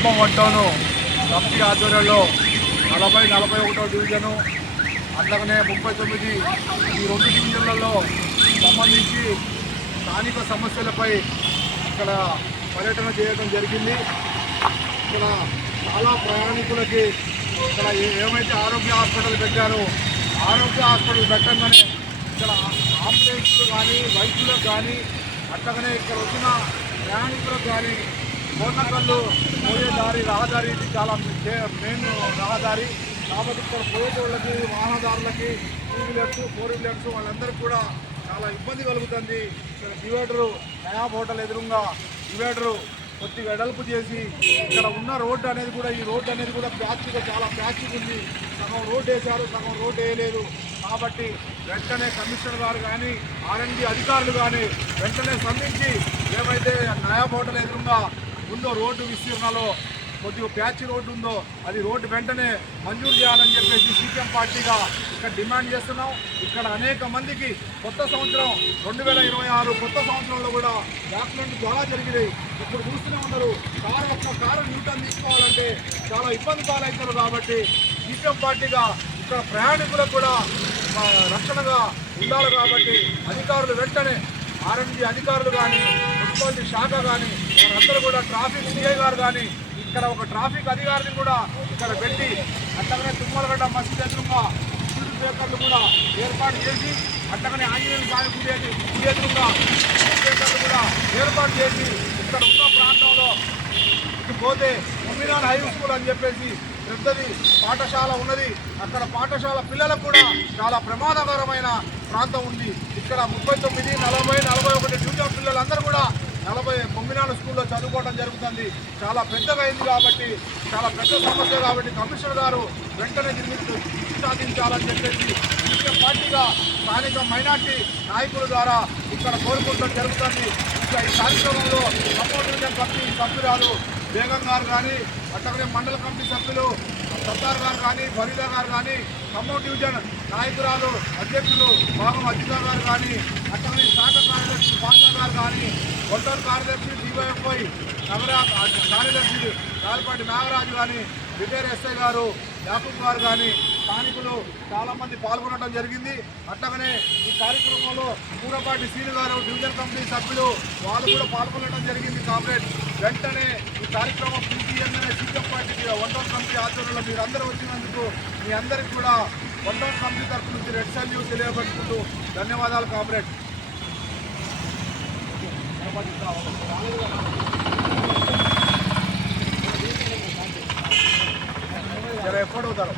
Khammam వడ్డోను committee ఆధ్వర్యంలో నలభై నలభై ఒకటో డివిజను అట్లాగనే ముప్పై తొమ్మిది ఈ రెండు డివిజన్లలో సంబంధించి స్థానిక సమస్యలపై ఇక్కడ పర్యటన చేయడం జరిగింది. ఇక్కడ చాలా ప్రయాణికులకి ఇక్కడ ఏమైతే ఆరోగ్య హాస్పిటల్ పెట్టారో ఆరోగ్య హాస్పిటల్ పెట్టంగానే ఇక్కడ అంబులెన్స్లు కానీ వైద్యులకు కానీ అట్లాగనే ఇక్కడ వచ్చిన ప్రయాణికులకు కానీ కోటకల్లు పోయే దారి రహదారి ఇది చాలా మెయిన్ రహదారి. కాబట్టి ఇక్కడ పోయేటోళ్ళకి వాహనదారులకి టూ వీలర్స్ ఫోర్ వీలర్స్ వాళ్ళందరికీ కూడా చాలా ఇబ్బంది కలుగుతుంది. ఇక్కడ డివైడరు నయాబ్ హోటల్ ఎదురుగా డివైడరు కొద్దిగా వెడల్పు చేసి ఇక్కడ ఉన్న రోడ్డు అనేది కూడా ఈ రోడ్డు అనేది కూడా ప్యాచ్గా చాలా ప్యాచ్గా ఉంది. సగం రోడ్డు వేశారు సగం రోడ్డు వేయలేదు. కాబట్టి వెంటనే కమిషనర్ గారు కానీ ఆర్ఎండి అధికారులు కానీ వెంటనే స్పందించి ఏమైతే నయాబ్ హోటల్ ఎదురుగా ఉందో రోడ్డు విస్తీర్ణలో కొద్దిగా ప్యాచ్ రోడ్డు ఉందో అది రోడ్డు వెంటనే మంజూరు చేయాలని చెప్పేసి సీపీఎం పార్టీగా ఇక్కడ డిమాండ్ చేస్తున్నాం. ఇక్కడ అనేక మందికి కొత్త సంవత్సరం రెండు వేల ఇరవై ఆరు కొత్త సంవత్సరంలో కూడా డాక్యుమెంట్ చాలా జరిగినాయి ఇప్పుడు చూస్తూనే ఉన్నారు. కారు ఒక్క కారు న్యూటన్ తీసుకోవాలంటే చాలా ఇబ్బంది పాలవుతారు కాబట్టి సీపీఎం పార్టీగా ఇక్కడ ప్రయాణికులకు కూడా రక్షణగా ఉండాలి కాబట్టి అధికారులు వెంటనే ఆర్ఎండి అధికారులు కానీ మున్సిపాలిటీ శాఖ కానీ అందరూ కూడా ట్రాఫిక్ సిఐ గారు కానీ ఇక్కడ ఒక ట్రాఫిక్ అధికారిని కూడా ఇక్కడ పెట్టి అట్లాగనే తుమ్మలగడ్డ మసీద్ ఎదురుగా స్పీడ్ పేపర్లు కూడా ఏర్పాటు చేసి అట్లాగనే ఆంజనేయుల స్వామి గుడి గుడి ఎదురుగా స్పీడ్ పేపర్లు కూడా ఏర్పాటు చేసి ఇక్కడ ఉన్న ప్రాంతంలో పోతే ముమ్మినాల్ హై స్కూల్ అని చెప్పేసి పెద్దది పాఠశాల ఉన్నది. అక్కడ పాఠశాల పిల్లలకు కూడా చాలా ప్రమాదకరమైన ప్రాంతం ఉంది. ఇక్కడ ముప్పై తొమ్మిది నలభై నలభై ఒకటి డివిజన్ నలభై స్కూల్లో చదువుకోవడం జరుగుతుంది. చాలా పెద్దగా కాబట్టి చాలా పెద్ద సమస్య కాబట్టి కమిషనర్ గారు వెంటనే దీని సాధించాలని చెప్పేసి ముఖ్య పార్టీగా స్థానిక మైనార్టీ నాయకుల ద్వారా ఇక్కడ కోరుకుంటూ జరుగుతుంది. ఇంకా ఈ కార్యక్రమంలో ఖమ్మం డివిజన్ కమిటీ సభ్యురాలు బేగం గారు కానీ అట్లాగే మండల కమిటీ సభ్యులు సత్తార్ గారు కానీ ఫరీదా గారు కానీ ఖమ్మం డివిజన్ నాయకురాలు అధ్యక్షులు భాగం అజిత గారు కానీ అట్లాగే శాఖ కార్యదర్శి పాషా గారు కానీ ఒంటరి కార్యదర్శి పోయి నగర కార్యదర్శి రాయలపాటి నాగరాజు కానీ రిటైర్ ఎస్ఐ గారు యాకూబ్ గారు కానీ స్థానికులు చాలామంది పాల్గొనడం జరిగింది. అట్లాగనే ఈ కార్యక్రమంలో పూరపాటి సీని గారు డివిజన్ కమిటీ సభ్యులు వాళ్ళు కూడా పాల్గొనడం జరిగింది కామ్రేడ్. వెంటనే ఈ కార్యక్రమం PTMA CM party one committee ఆధ్వర్యంలో మీరు అందరూ వచ్చినందుకు మీ అందరికీ కూడా వన్ కమిటీ తరఫు నుంచి రెడ్ సల్యూ తెలియబెట్టుకుంటూ ధన్యవాదాలు కామ్రేడ్. ఎక్కడ ఎప్పుడు అవుతారు.